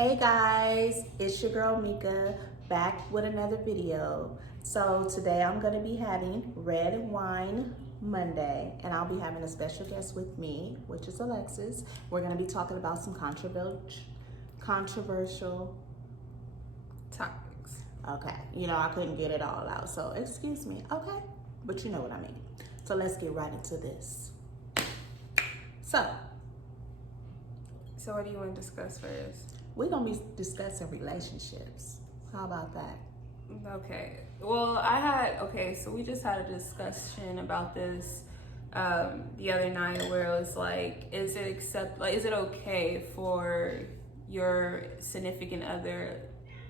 Hey guys, it's your girl Mika back with another video. So today I'm going to be having Red Wine Monday and I'll be having a special guest with me, which is Alexis. We're going to be talking about some controversial topics. Okay, I couldn't get it all out, so excuse me, okay? But you know what I mean. So let's get right into this. So what do you want to discuss first? we're going to be discussing relationships. How about that? Okay. Well, so we just had a discussion about this the other night where it was like, is it okay for your significant other,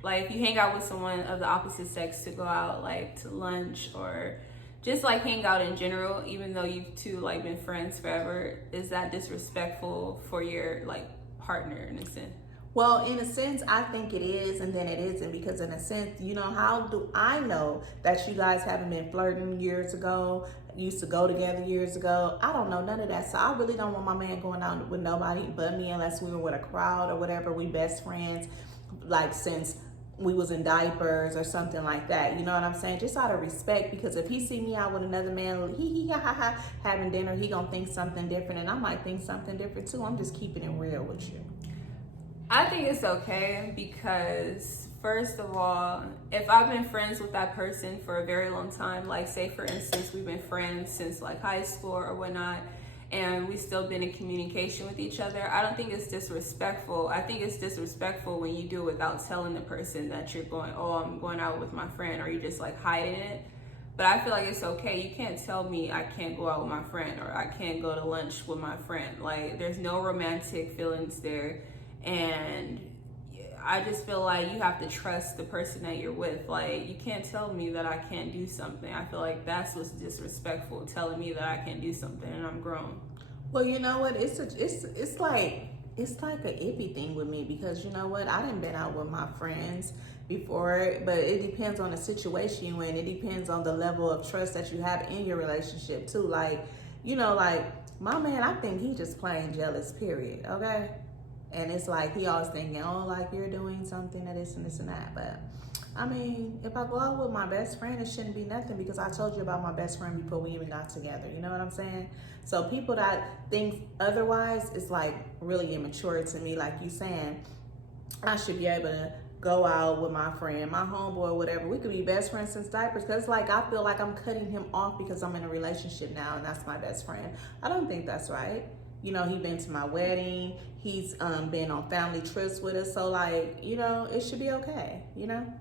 like if you hang out with someone of the opposite sex, to go out like to lunch or just like hang out in general, even though you've two like been friends forever? Is that disrespectful for your like partner in a sense? Well, in a sense, I think it is, and then it isn't, because in a sense, how do I know that you guys haven't been flirting years ago, used to go together years ago? I don't know none of that. So I really don't want my man going out with nobody but me unless we were with a crowd or whatever. We best friends, like since we was in diapers or something like that. You know what I'm saying? Just out of respect, because if he see me out with another man, having dinner, he gonna think something different, and I might think something different too. I'm just keeping it real with you. I think it's okay because, first of all, if I've been friends with that person for a very long time, like say for instance, we've been friends since like high school or whatnot, and we still been in communication with each other, I don't think it's disrespectful. I think it's disrespectful when you do it without telling the person that you're going, oh, I'm going out with my friend, or you just like hiding it. But I feel like it's okay. You can't tell me I can't go out with my friend or I can't go to lunch with my friend. Like, there's no romantic feelings there. And I just feel like you have to trust the person that you're with. Like, you can't tell me that I can't do something. I feel like that's what's disrespectful, telling me that I can't do something and I'm grown. Well, you know what? It's like a iffy thing with me, because you know what? I done been out with my friends before, but it depends on the situation you're in. It depends on the level of trust that you have in your relationship too. Like, like my man, I think he just plain jealous, period. Okay. And it's like he always thinking, oh, like you're doing something and this and this and that. But I mean, if I go out with my best friend, it shouldn't be nothing, because I told you about my best friend before we even got together. You know what I'm saying? So people that think otherwise, it's like really immature to me. Like you saying, I should be able to go out with my friend, my homeboy, whatever. We could be best friends since diapers, because like I feel like I'm cutting him off because I'm in a relationship now and that's my best friend. I don't think that's right. He been to my wedding. He's been on family trips with us. So like, it should be okay, And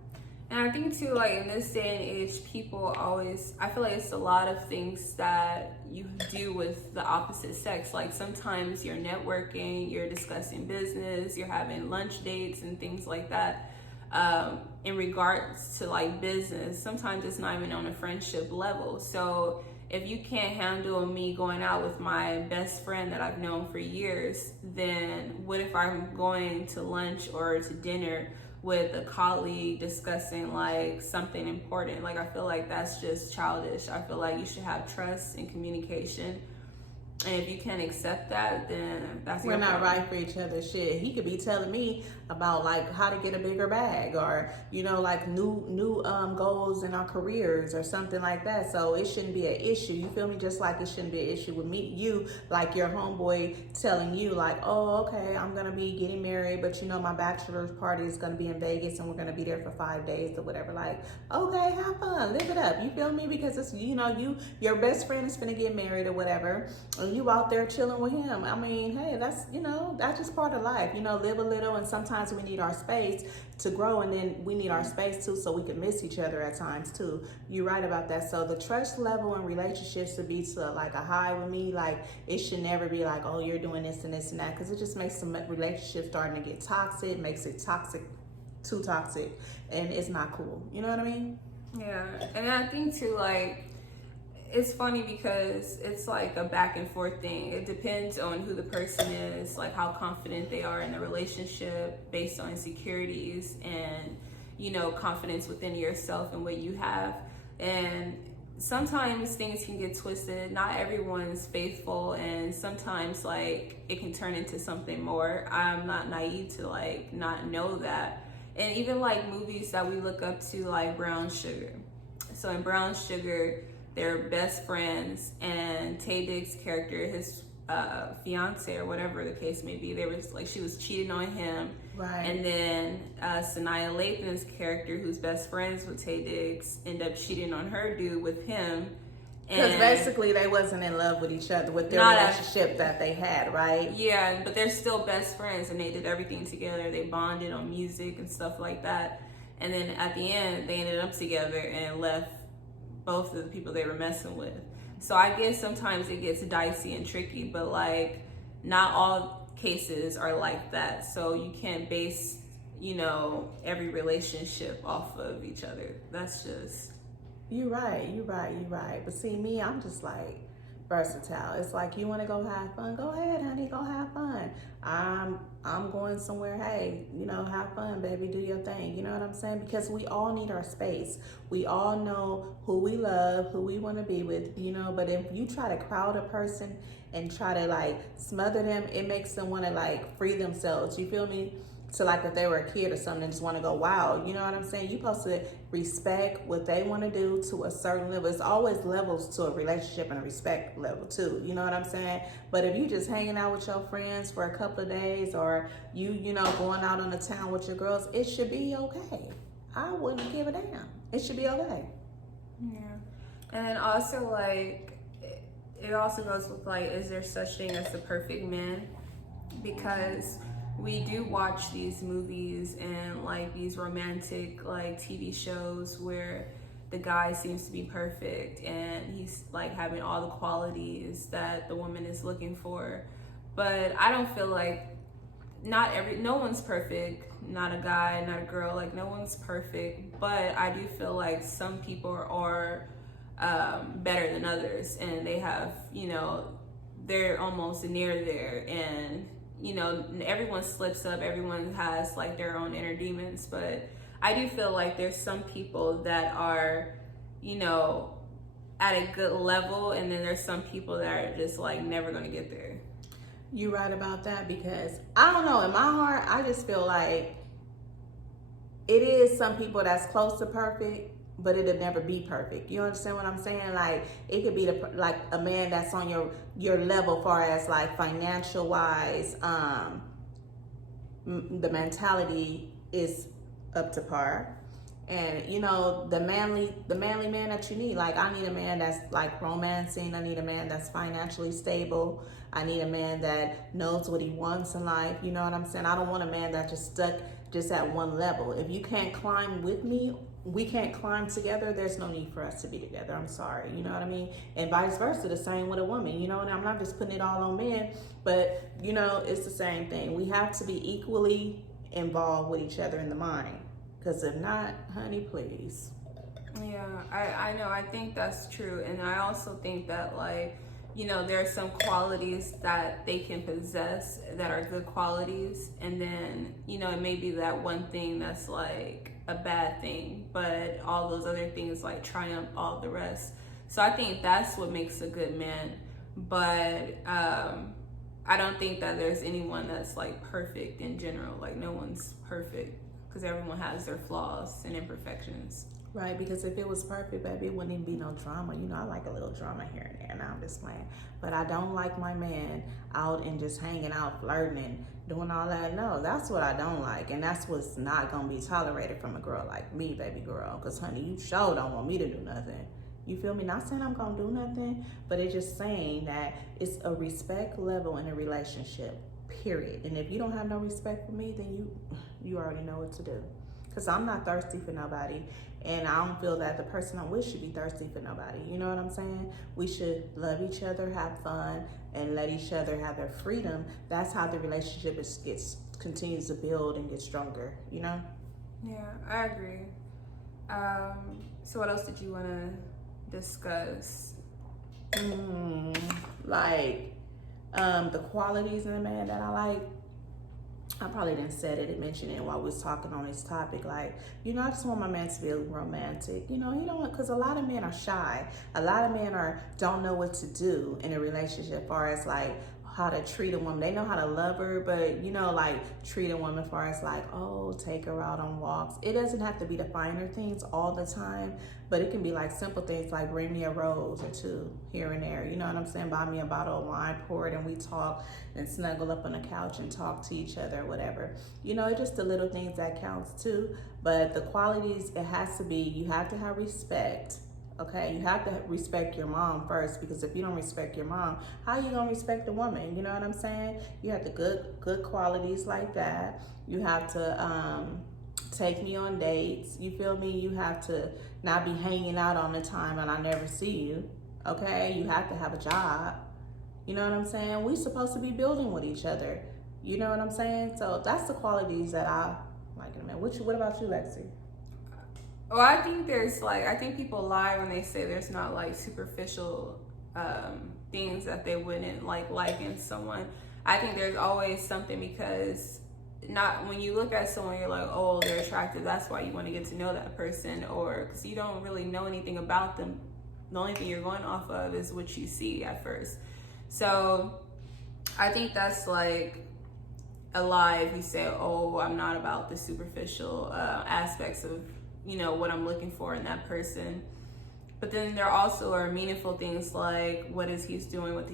I think too, like in this day and age, people always, I feel like it's a lot of things that you do with the opposite sex. Like sometimes you're networking, you're discussing business, you're having lunch dates and things like that. In regards to like business, sometimes it's not even on a friendship level. So if you can't handle me going out with my best friend that I've known for years, then what if I'm going to lunch or to dinner with a colleague discussing like something important? Like, I feel like that's just childish. I feel like you should have trust and communication. And if you can't accept that, then that's we're not right for each other. Shit, he could be telling me about like how to get a bigger bag, or like new goals in our careers or something like that. So it shouldn't be an issue. You feel me? Just like it shouldn't be an issue with you, like your homeboy telling you like, oh, okay, I'm gonna be getting married, but my bachelor's party is gonna be in Vegas and we're gonna be there for 5 days or whatever. Like, okay, have fun, live it up. You feel me? Because it's your best friend is gonna get married or whatever. You out there chilling with him. I mean, hey, that's just part of life. Live a little, and sometimes we need our space to grow, and then we need our space too, so we can miss each other at times too. You're right about that. So the trust level in relationships should be to like a high with me. Like, it should never be like, oh, you're doing this and this and that, because it just makes some relationships starting to get toxic, makes it too toxic, and it's not cool. You know what I mean? Yeah, and I think too, like, it's funny because it's like a back and forth thing. It depends on who the person is, like how confident they are in the relationship based on insecurities and, confidence within yourself and what you have. And sometimes things can get twisted. Not everyone's faithful, and sometimes like it can turn into something more. I'm not naive to like not know that. And even like movies that we look up to, like Brown Sugar. So in Brown Sugar, they're best friends, and Taye Diggs' character, his fiance or whatever the case may be, she was cheating on him. Right. And then Sanaa Lathan's character, who's best friends with Taye Diggs, ended up cheating on her dude with him. Because basically they wasn't in love with each other with their relationship that they had, right? Yeah, but they're still best friends, and they did everything together. They bonded on music and stuff like that. And then at the end, they ended up together and left both of the people they were messing with. So I guess sometimes it gets dicey and tricky, but like not all cases are like that. So you can't base, every relationship off of each other. That's just... You're right. But see, me, I'm just like versatile. It's like, you want to go have fun? Go ahead, honey, go have fun. I'm going somewhere. Hey, have fun, baby. Do your thing. You know what I'm saying? Because we all need our space. We all know who we love, who we want to be with, But if you try to crowd a person and try to like smother them, it makes them want to like free themselves. You feel me? So like if they were a kid or something and just want to go wild, you know what I'm saying? You're supposed to respect what they want to do to a certain level. It's always levels to a relationship and a respect level too, you know what I'm saying? But if you just hanging out with your friends for a couple of days, or you going out on the town with your girls, it should be okay. I wouldn't give a damn. It should be okay. Yeah. And then also like, it also goes with like, is there such thing as the perfect man? Because we do watch these movies and like these romantic like TV shows where the guy seems to be perfect and he's like having all the qualities that the woman is looking for. But I don't feel like no one's perfect, not a guy, not a girl, like no one's perfect. But I do feel like some people are better than others, and they have, they're almost near there, and everyone slips up, everyone has like their own inner demons, but I do feel like there's some people that are, at a good level, and then there's some people that are just like never gonna get there. You're right about that, because I don't know, in my heart, I just feel like it is some people that's close to perfect, but it'll never be perfect. You understand what I'm saying? Like it could be like a man that's on your level, far as like financial wise, the mentality is up to par, and the manly man that you need. Like I need a man that's like romancing. I need a man that's financially stable. I need a man that knows what he wants in life. You know what I'm saying? I don't want a man that's just stuck just at one level. If you can't climb with me, we can't climb together, there's no need for us to be together. I'm sorry, you know what I mean? And vice versa, the same with a woman, and I'm not just putting it all on men, but it's the same thing. We have to be equally involved with each other in the mind, because if not, honey, please. Yeah, I know, I think that's true. And I also think that like, there are some qualities that they can possess that are good qualities, and then it may be that one thing that's like a bad thing, but all those other things like triumph all the rest. So I think that's what makes a good man. But I don't think that there's anyone that's like perfect in general. Like no one's perfect, because everyone has their flaws and imperfections. Right, because if it was perfect, baby, it wouldn't even be no drama. I like a little drama here and there. Now I'm just playing. But I don't like my man out and just hanging out, flirting and doing all that. No, that's what I don't like. And that's what's not going to be tolerated from a girl like me, baby girl. Because, honey, you sure don't want me to do nothing. You feel me? Not saying I'm going to do nothing, but it's just saying that it's a respect level in a relationship, period. And if you don't have no respect for me, then you already know what to do. Because I'm not thirsty for nobody, and I don't feel that the person I'm with should be thirsty for nobody. You know what I'm saying? We should love each other, have fun, and let each other have their freedom. That's how the relationship continues to build and get stronger, Yeah, I agree. So what else did you want to discuss? Like the qualities in a man that I like. I probably didn't said it and mention it while we was talking on this topic. Like, I just want my man to be romantic. He don't, because a lot of men are shy. A lot of men don't know what to do in a relationship, as far as like how to treat a woman. They know how to love her, but like treat a woman as far as like, oh, take her out on walks. It doesn't have to be the finer things all the time, but it can be like simple things like bring me a rose or two here and there. You know what I'm saying? Buy me a bottle of wine, pour it, and we talk and snuggle up on the couch and talk to each other, whatever. It's just the little things that counts too. But the qualities, it has to be, you have to have respect. Okay, you have to respect your mom first, because if you don't respect your mom, how you gonna respect a woman? You know what I'm saying? You have the good qualities like that. You have to take me on dates. You feel me? You have to not be hanging out all the time and I never see you. Okay, you have to have a job. You know what I'm saying? We supposed to be building with each other. You know what I'm saying? So that's the qualities that I like in a man. What about you, Lexi? Well, I think people lie when they say there's not like superficial things that they wouldn't like in someone. I think there's always something, because not when you look at someone, you're like, oh, they're attractive. That's why you want to get to know that person, or because you don't really know anything about them. The only thing you're going off of is what you see at first. So I think that's like a lie if you say, oh, I'm not about the superficial aspects of what I'm looking for in that person. But then there also are meaningful things like what is he doing with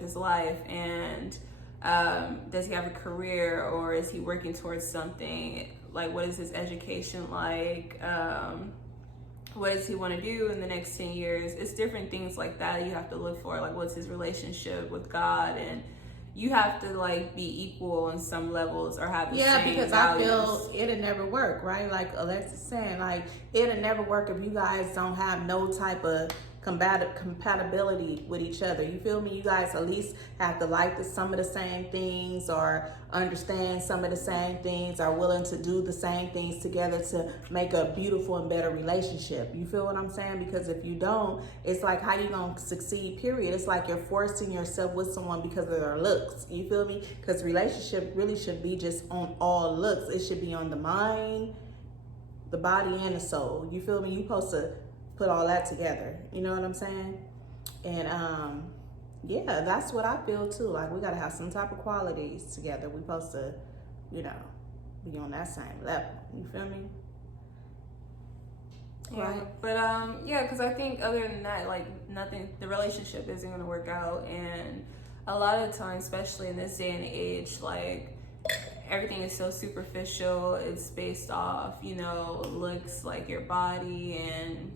his life, and does he have a career, or is he working towards something? Like, what is his education like? What does he want to do in the next 10 years? It's different things like that you have to look for. Like, what's his relationship with God? And you have to like be equal in some levels, or have the same because values. I feel it'll never work, right? Like Alexis saying, like it'll never work if you guys don't have no type of compatibility with each other. You feel me? You guys at least have to like some of the same things, or understand some of the same things, are willing to do the same things together to make a beautiful and better relationship. You feel what I'm saying? Because if you don't, it's like, how you gonna succeed, period. It's like you're forcing yourself with someone because of their looks. You feel me? Because relationship really should be just on all looks. It should be on the mind, the body, and the soul. You feel me? You supposed to put all that together. You know what I'm saying? And yeah, that's what I feel too. Like, we gotta have some type of qualities together. We supposed to, be on that same level. You feel me? Yeah, right. But yeah, because I think other than that, like the relationship isn't gonna work out. And a lot of the time, especially in this day and age, like everything is so superficial. It's based off, looks, like your body and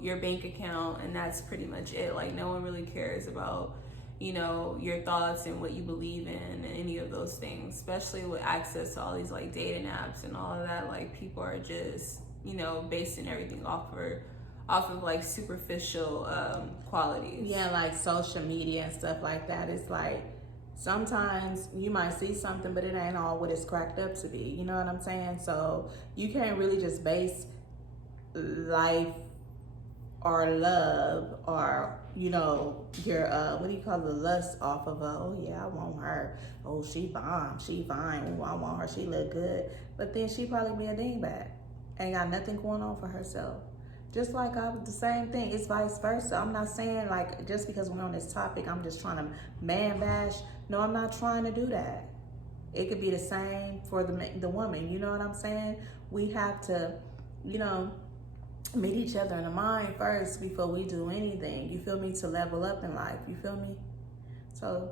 your bank account, and that's pretty much it. Like, no one really cares about your thoughts and what you believe in and any of those things, especially with access to all these like dating apps and all of that. Like, people are just basing everything off of like superficial qualities. Yeah, like social media and stuff like that. It's like sometimes you might see something, but it ain't all what it's cracked up to be. You know what I'm saying? So you can't really just base life or love, or your what do you call the lust off of oh yeah, I want her, oh she bomb, she fine, oh I want her, she look good, but then she probably be a dingbat, ain't got nothing going on for herself. Just like I was the same thing, it's vice versa. I'm not saying like just because we're on this topic I'm just trying to man bash. No, I'm not trying to do that. It could be the same for the woman. You know what I'm saying? We have to meet each other in the mind first before we do anything. You feel me? To level up in life. You feel me? So,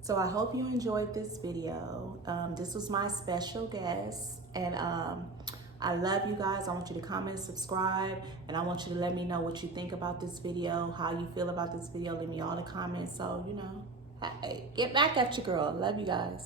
so I hope you enjoyed this video. This was my special guest, and I love you guys. I want you to comment, subscribe, and I want you to let me know what you think about this video, how you feel about this video. Leave me all the comments. So, hey, get back at your girl. Love you guys.